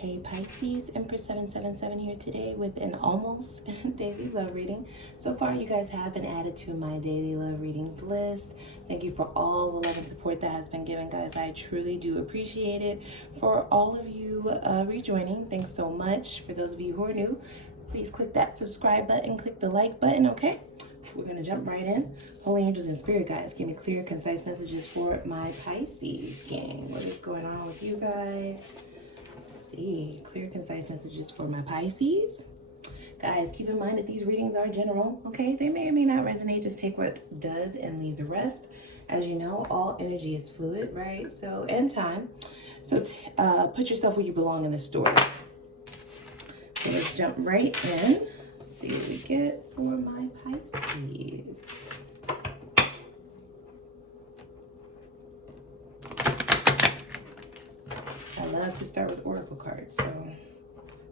Hey Pisces, Empress 777 here today with an almost daily love reading. So far, you guys have been added to my daily love readings list. Thank you for all the love and support that has been given, guys. I truly do appreciate it. For all of you rejoining, thanks so much. For those of you who are new, please click that subscribe button, click the like button, okay? We're going to jump right in. Holy angels and spirit guides, give me clear, concise messages for my Pisces gang. What is going on with you guys? See, clear, concise messages for my Pisces. Guys, keep in mind that these readings are general, okay? They may or may not resonate. Just take what does and leave the rest. As you know, all energy is fluid, right? So, and time. So, put yourself where you belong in the story. So, let's jump right in. See what we get for my Pisces. I love to start with oracle cards, so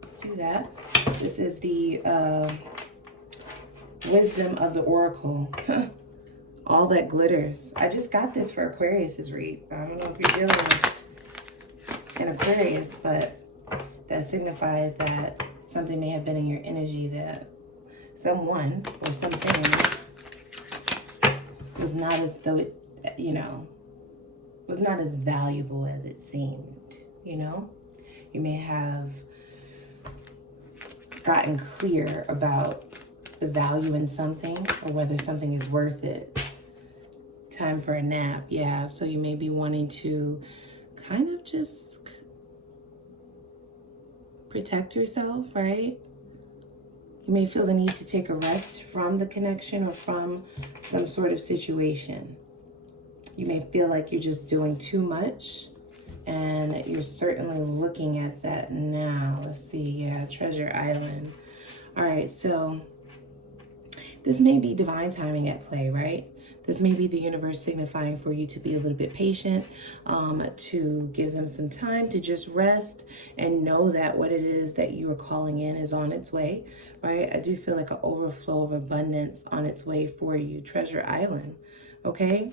let's do that. This is the wisdom of the oracle. All that glitters. I just got this for Aquarius's read. I don't know if you're dealing with an Aquarius, but that signifies that something may have been in your energy that someone or something was not as though it, was not as valuable as it seemed. You may have gotten clear about the value in something or whether something is worth it. Time for a nap, yeah. So you may be wanting to kind of just protect yourself, right? You may feel the need to take a rest from the connection or from some sort of situation. You may feel like you're just doing too much. And you're certainly looking at that now. Let's see, yeah, Treasure Island. All right, so this may be divine timing at play, right? This may be the universe signifying for you to be a little bit patient, to give them some time to just rest and know that what it is that you are calling in is on its way, right? I do feel like an overflow of abundance on its way for you. Treasure Island, okay?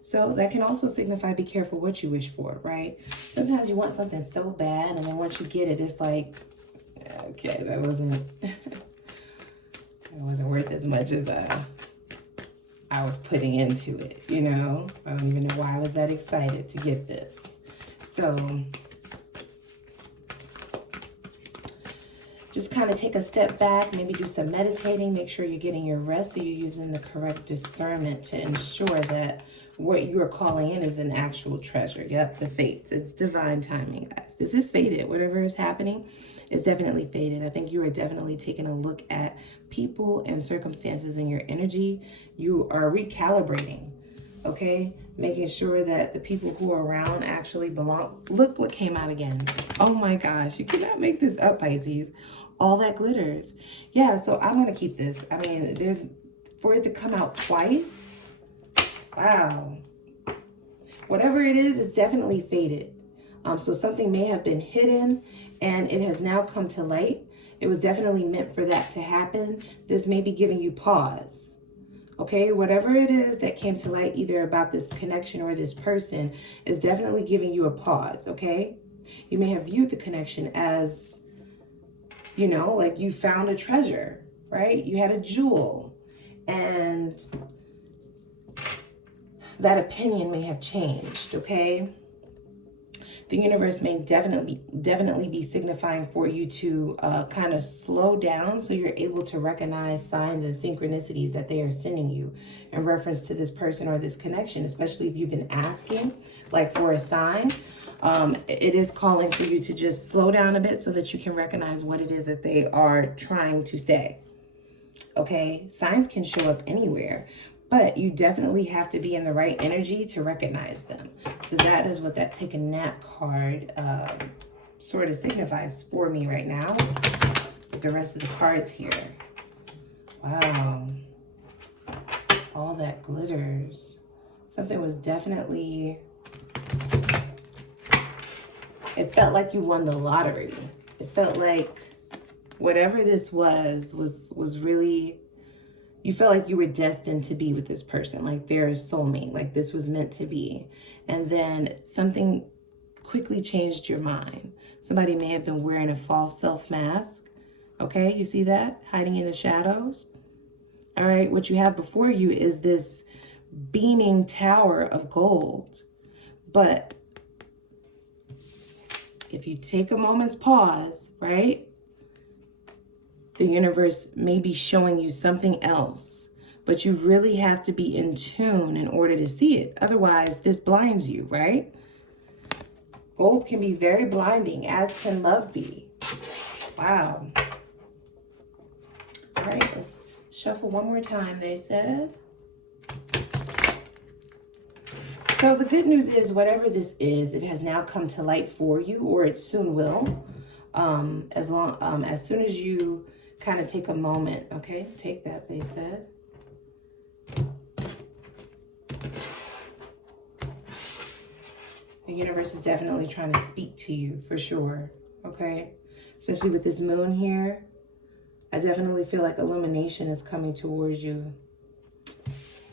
So that can also signify be careful what you wish for, right? Sometimes you want something so bad, and then once you get it, it's like, okay, that wasn't worth as much as I was putting into it, I don't even know why I was that excited to get this. So just kind of take a step back, maybe do some meditating, make sure you're getting your rest so you're using the correct discernment to ensure that what you're calling in is an actual treasure. Yep, the fates. It's divine timing, guys. This is fated. Whatever is happening is definitely fated. I think you are definitely taking a look at people and circumstances in your energy. You are recalibrating, okay? Making sure that the people who are around actually belong. Look what came out again. Oh my gosh, you cannot make this up, Pisces. All that glitters. Yeah, so I'm going to keep this. I mean, for it to come out twice. Wow. Whatever it is, it's definitely faded. So something may have been hidden and it has now come to light. It was definitely meant for that to happen. This may be giving you pause. Okay, whatever it is that came to light, either about this connection or this person, is definitely giving you a pause, okay? You may have viewed the connection as, like you found a treasure, right? You had a jewel, and that opinion may have changed, okay? The universe may definitely be signifying for you to kind of slow down so you're able to recognize signs and synchronicities that they are sending you in reference to this person or this connection, especially if you've been asking like for a sign. It is calling for you to just slow down a bit so that you can recognize what it is that they are trying to say. Okay, signs can show up anywhere, but you definitely have to be in the right energy to recognize them. So that is what that take a nap card sort of signifies for me right now with the rest of the cards here. Wow. All that glitters. Something was definitely, it felt like you won the lottery. It felt like whatever this was really, you felt like you were destined to be with this person, like they're a soulmate, like this was meant to be. And then something quickly changed your mind. Somebody may have been wearing a false self mask. Okay, you see that? Hiding in the shadows. All right, what you have before you is this beaming tower of gold. But if you take a moment's pause, right, the universe may be showing you something else, but you really have to be in tune in order to see it. Otherwise, this blinds you, right? Gold can be very blinding, as can love be. Wow. All right, let's shuffle one more time, they said. So the good news is, whatever this is, it has now come to light for you, or it soon will. As soon as you kind of take a moment, okay? Take that, they said. The universe is definitely trying to speak to you, for sure, okay? Especially with this moon here. I definitely feel like illumination is coming towards you.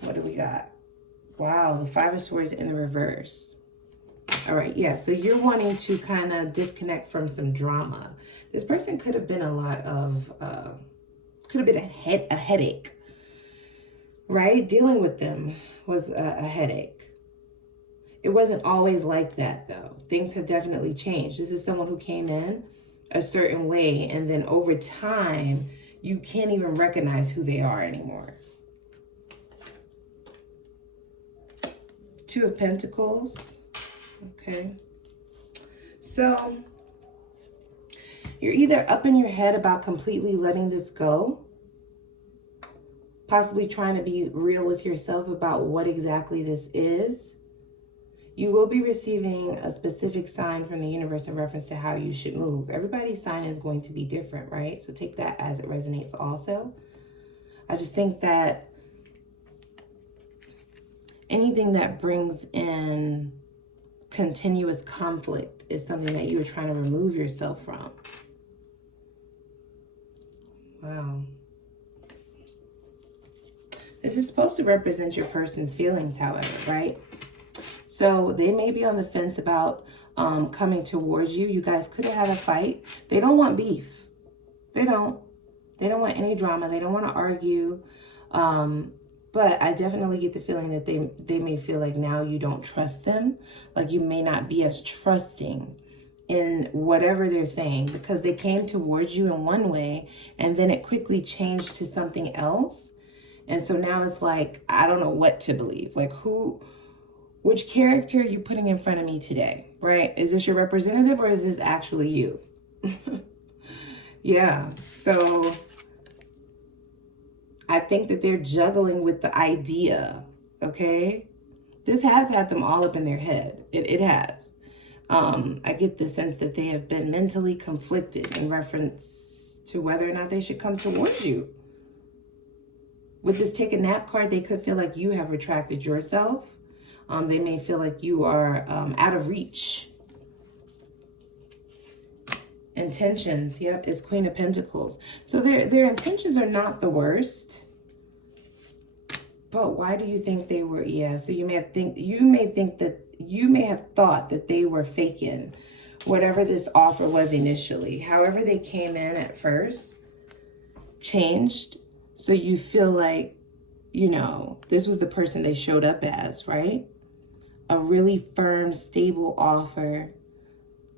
What do we got? Wow, the Five of Swords in the reverse. All right, yeah, so you're wanting to kind of disconnect from some drama. This person could have been a lot of, could have been a headache, right? Dealing with them was a headache. It wasn't always like that, though. Things have definitely changed. This is someone who came in a certain way, and then over time, you can't even recognize who they are anymore. Two of Pentacles. Okay. So, you're either up in your head about completely letting this go, possibly trying to be real with yourself about what exactly this is. You will be receiving a specific sign from the universe in reference to how you should move. Everybody's sign is going to be different, right? So take that as it resonates also. I just think that anything that brings in continuous conflict is something that you're trying to remove yourself from. Wow. This is supposed to represent your person's feelings, however, right? So they may be on the fence about coming towards you. You guys could have had a fight. They don't want beef. They don't. They don't want any drama. They don't want to argue. But I definitely get the feeling that they may feel like now you don't trust them. Like you may not be as trusting in whatever they're saying, because they came towards you in one way and then it quickly changed to something else. And so now it's like, I don't know what to believe. Like which character are you putting in front of me today, right? Is this your representative or is this actually you? Yeah, so I think that they're juggling with the idea, okay? This has had them all up in their head. It has. I get the sense that they have been mentally conflicted in reference to whether or not they should come towards you. With this take a nap card, they could feel like you have retracted yourself. They may feel like you are out of reach. Intentions, yep, is Queen of Pentacles. So their intentions are not the worst. But why do you think they were? Yeah, so you may have thought that they were faking whatever this offer was initially. However they came in at first changed. So you feel like, you know, this was the person they showed up as, right? A really firm, stable offer.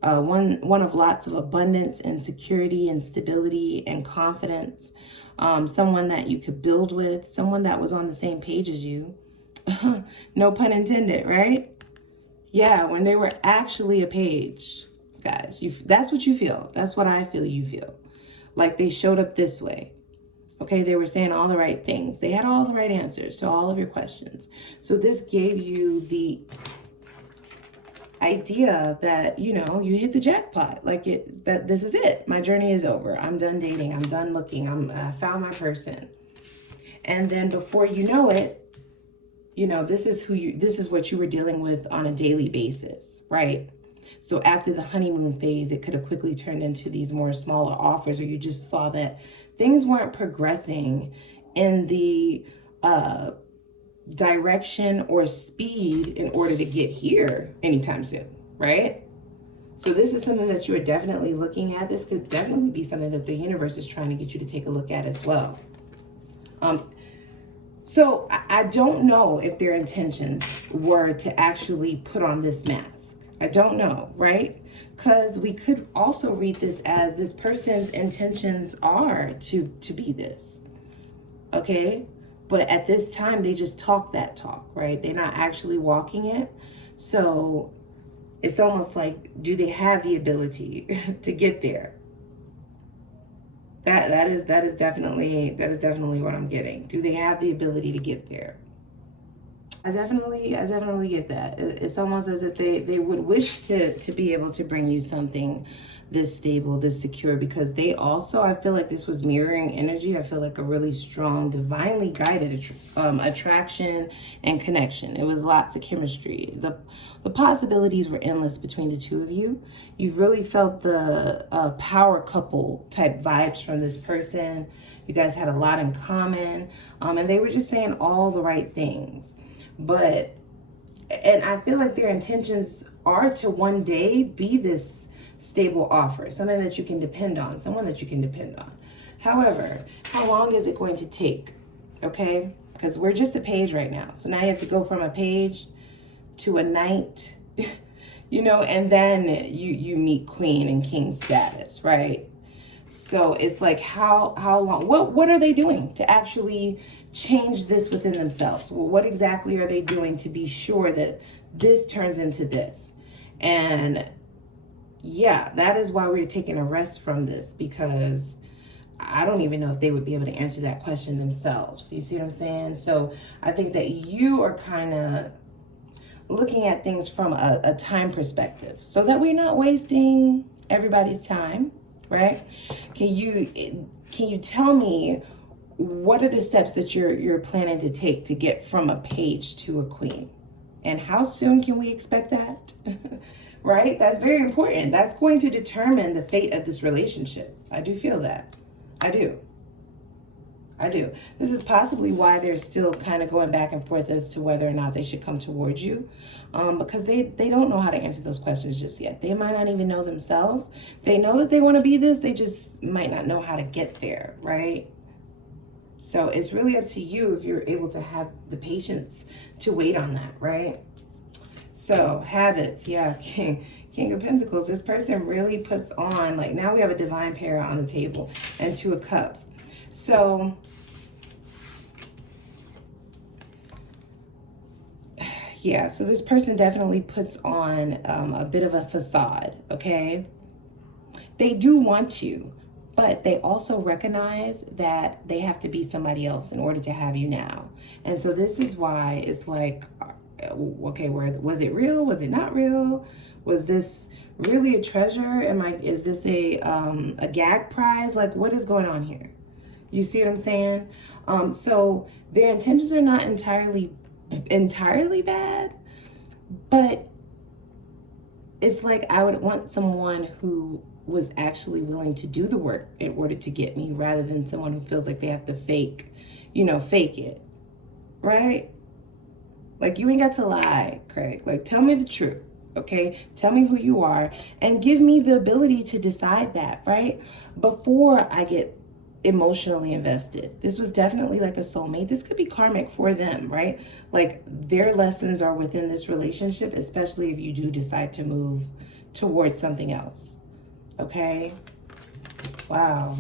One of lots of abundance and security and stability and confidence. Someone that you could build with. Someone that was on the same page as you. No pun intended, right? Yeah, when they were actually a page, guys. That's what you feel. That's what I feel you feel. Like they showed up this way. Okay, they were saying all the right things. They had all the right answers to all of your questions. So this gave you the idea that, you know, you hit the jackpot. Like that this is it. My journey is over. I'm done dating. I'm done looking. I found my person. And then before you know it, you know, this is what you were dealing with on a daily basis, right? So after the honeymoon phase, it could have quickly turned into these more smaller offers, or you just saw that things weren't progressing in the direction or speed in order to get here anytime soon, right? So this is something that you are definitely looking at. This could definitely be something that the universe is trying to get you to take a look at as well. So I don't know if their intentions were to actually put on this mask. I don't know, right? Because we could also read this as this person's intentions are to be this, okay? But at this time, they just talk that talk, right? They're not actually walking it. So it's almost like, do they have the ability to get there? That is definitely what I'm getting. Do they have the ability to get there? I definitely get that. It's almost as if they would wish to be able to bring you something this stable, this secure, because they also, I feel like this was mirroring energy. I feel like a really strong, divinely guided attraction and connection. It was lots of chemistry. The possibilities were endless between the two of you. You've really felt the power couple type vibes from this person. You guys had a lot in common, and they were just saying all the right things. And I feel like their intentions are to one day be this stable offer, something that you can depend on, someone that you can depend on. However, how long is it going to take? Okay, because we're just a page right now. So now you have to go from a page to a knight, you know, and then you meet queen and king status, right? So it's like, how long, what are they doing to actually change this within themselves? Well, what exactly are they doing to be sure that this turns into this? And yeah, that is why we're taking a rest from this, because I don't even know if they would be able to answer that question themselves. You see what I'm saying? So I think that you are kind of looking at things from a time perspective so that we're not wasting everybody's time, right? Can you tell me, what are the steps that you're planning to take to get from a page to a queen? And how soon can we expect that? Right? That's very important. That's going to determine the fate of this relationship. I do feel that. I do. This is possibly why they're still kind of going back and forth as to whether or not they should come towards you. Because they don't know how to answer those questions just yet. They might not even know themselves. They know that they want to be this. They just might not know how to get there, right? So it's really up to you if you're able to have the patience to wait on that, right? So habits, yeah, King of Pentacles. This person really puts on, like, now we have a divine pair on the table and Two of Cups. So yeah, so this person definitely puts on a bit of a facade, okay? They do want you, but they also recognize that they have to be somebody else in order to have you now. And so this is why it's like, okay, was it real? Was it not real? Was this really a treasure? Is this a gag prize? Like, what is going on here? You see what I'm saying? So their intentions are not entirely bad, but it's like, I would want someone who was actually willing to do the work in order to get me, rather than someone who feels like they have to fake it, right? Like, you ain't got to lie, Craig. Like, tell me the truth, okay? Tell me who you are and give me the ability to decide that, right? Before I get emotionally invested. This was definitely like a soulmate. This could be karmic for them, right? Like, their lessons are within this relationship, especially if you do decide to move towards something else. Okay? Wow.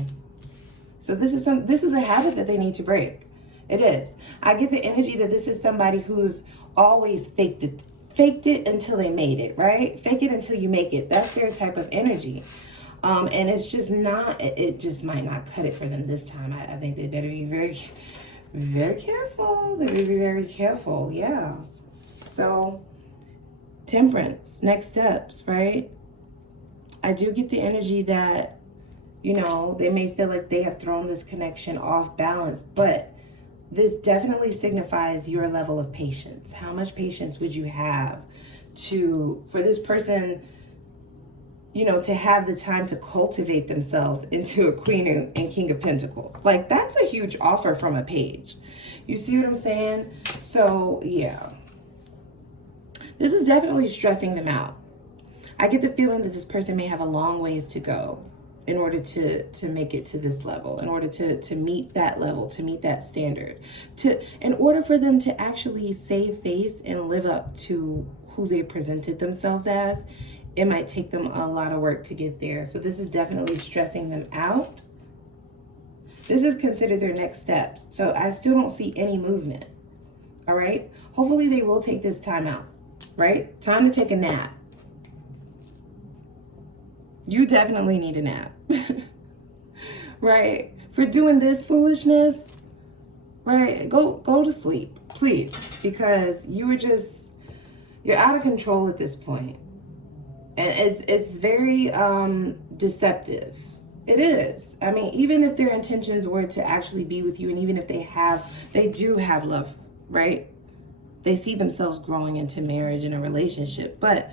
So this is a habit that they need to break. It is. I get the energy that this is somebody who's always faked it until they made it, right? Fake it until you make it. That's their type of energy. And it's just not, it just might not cut it for them this time. I think they better be very, very careful. They better be very careful. Yeah. So temperance, next steps, right? I do get the energy that, they may feel like they have thrown this connection off balance, but this definitely signifies your level of patience. How much patience would you have for this person, to have the time to cultivate themselves into a Queen and King of Pentacles? Like, that's a huge offer from a page. You see what I'm saying? So, yeah. This is definitely stressing them out. I get the feeling that this person may have a long ways to go in order to make it to this level, in order to meet that level, to meet that standard, in order for them to actually save face and live up to who they presented themselves as. It might take them a lot of work to get there. So this is definitely stressing them out. This is considered their next steps. So I still don't see any movement. All right. Hopefully they will take this time out, right? Time to take a nap. You definitely need a nap, right? For doing this foolishness, right? Go to sleep, please, because you're out of control at this point. And it's very deceptive. It is. I mean, even if their intentions were to actually be with you, and even if they do have love, right? They see themselves growing into marriage and a relationship. But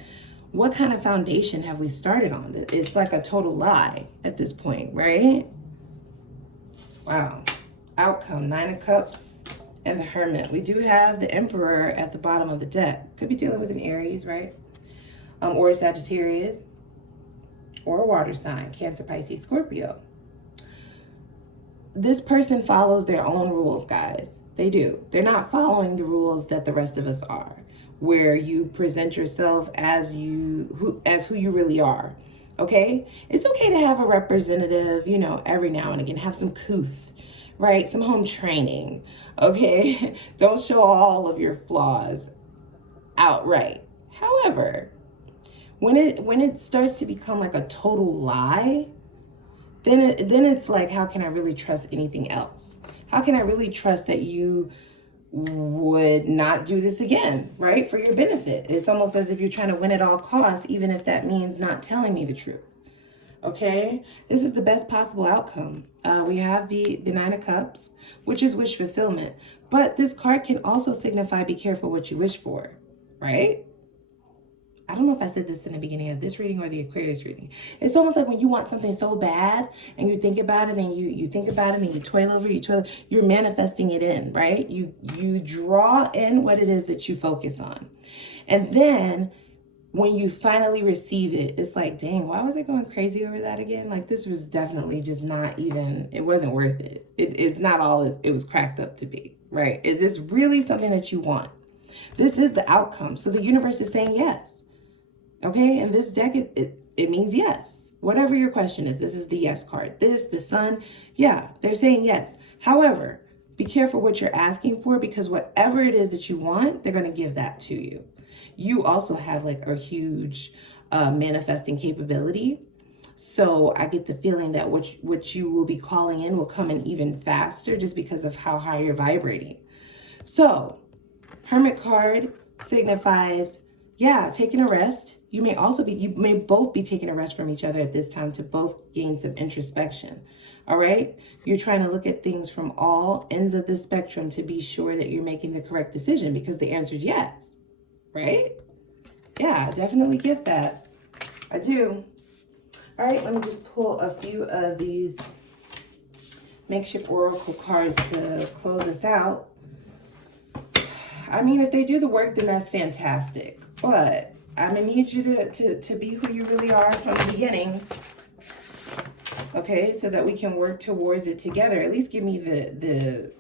what kind of foundation have we started on? It's like a total lie at this point, right? Wow. Outcome, 9 of Cups and the Hermit. We do have the Emperor at the bottom of the deck. Could be dealing with an Aries, right? Or a Sagittarius, or a water sign, Cancer, Pisces, Scorpio. This person follows their own rules, guys. They do. They're not following the rules that the rest of us are, where you present yourself as who you really are. Okay? It's okay to have a representative, you know, every now and again. Have some couth, right? Some home training. Okay? Don't show all of your flaws outright. However, when it starts to become like a total lie, then it's like, how can I really trust anything else? How can I really trust that you would not do this again, right? For your benefit. It's almost as if you're trying to win at all costs, even if that means not telling me the truth. Okay? This is the best possible outcome. We have the 9 of Cups, which is wish fulfillment. But this card can also signify be careful what you wish for, right? I don't know if I said this in the beginning of this reading or the Aquarius reading. It's almost like when you want something so bad and you think about it and you think about it and you toil over, you're manifesting it in, right? You draw in what it is that you focus on. And then when you finally receive it, it's like, dang, why was I going crazy over that again? Like, this was definitely just not even, it wasn't worth it. It's not all it was cracked up to be, right? Is this really something that you want? This is the outcome. So the universe is saying yes. Okay, and this deck, it means yes. Whatever your question is, this is the yes card. This, the sun, yeah, they're saying yes. However, be careful what you're asking for, because whatever it is that you want, they're going to give that to you. You also have like a huge manifesting capability. So I get the feeling that what you will be calling in will come in even faster just because of how high you're vibrating. So Hermit card signifies, yeah, taking a rest. You may both be taking a rest from each other at this time to both gain some introspection. All right. You're trying to look at things from all ends of the spectrum to be sure that you're making the correct decision, because the answer is yes. Right? Yeah, I definitely get that. I do. All right. Let me just pull a few of these makeshift oracle cards to close us out. I mean, if they do the work, then that's fantastic. But I'm going to need you to be who you really are from the beginning. Okay, so that we can work towards it together. At least give me the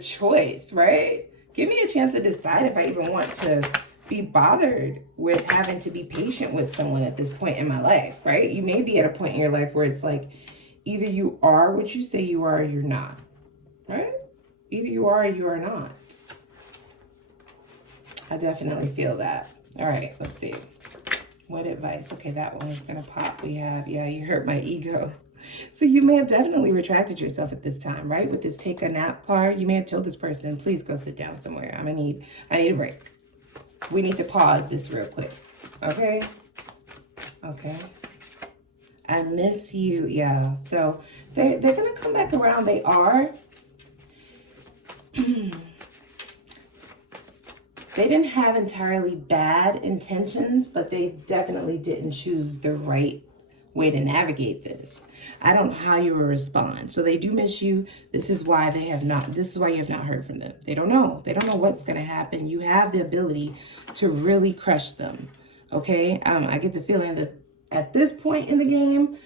choice, right? Give me a chance to decide if I even want to be bothered with having to be patient with someone at this point in my life, right? You may be at a point in your life where it's like, either you are what you say you are or you're not, right? Either you are or you are not. I definitely feel that. All right, let's see. What advice? Okay, that one is going to pop. We have, yeah, you hurt my ego. So you may have definitely retracted yourself at this time, right? With this take a nap card, you may have told this person, please go sit down somewhere. I need a break. We need to pause this real quick. Okay? Okay. I miss you. Yeah. So they're going to come back around. They are. They didn't have entirely bad intentions, but they definitely didn't choose the right way to navigate this. I don't know how you will respond. So they do miss you. This is why you have not heard from them. They don't know. They don't know what's going to happen. You have the ability to really crush them. Okay? I get the feeling that at this point in the game,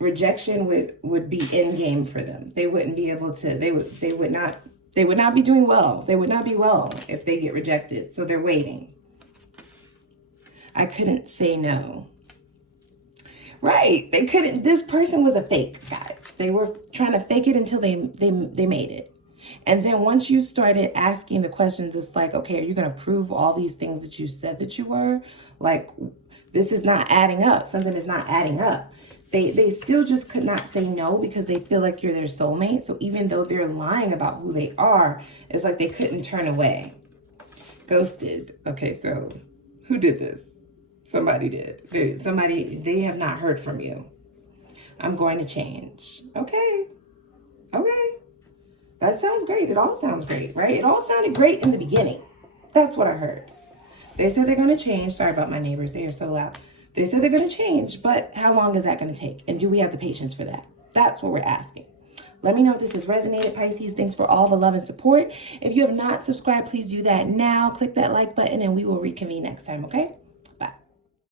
rejection would be in game for them. They wouldn't be able to, they would not be doing well. They would not be well if they get rejected. So they're waiting. I couldn't say no. Right. They couldn't. This person was a fake, guys. They were trying to fake it until they made it. And then once you started asking the questions, it's like, okay, are you going to prove all these things that you said that you were? Like, this is not adding up. Something is not adding up. They still just could not say no because they feel like you're their soulmate. So even though they're lying about who they are, it's like they couldn't turn away. Ghosted. Okay, so who did this? Somebody did. They have not heard from you. I'm going to change. Okay. Okay. That sounds great. It all sounds great, right? It all sounded great in the beginning. That's what I heard. They said they're going to change. Sorry about my neighbors. They are so loud. They said they're going to change, but how long is that going to take? And do we have the patience for that? That's what we're asking. Let me know if this has resonated, Pisces. Thanks for all the love and support. If you have not subscribed, please do that now. Click that like button and we will reconvene next time, okay?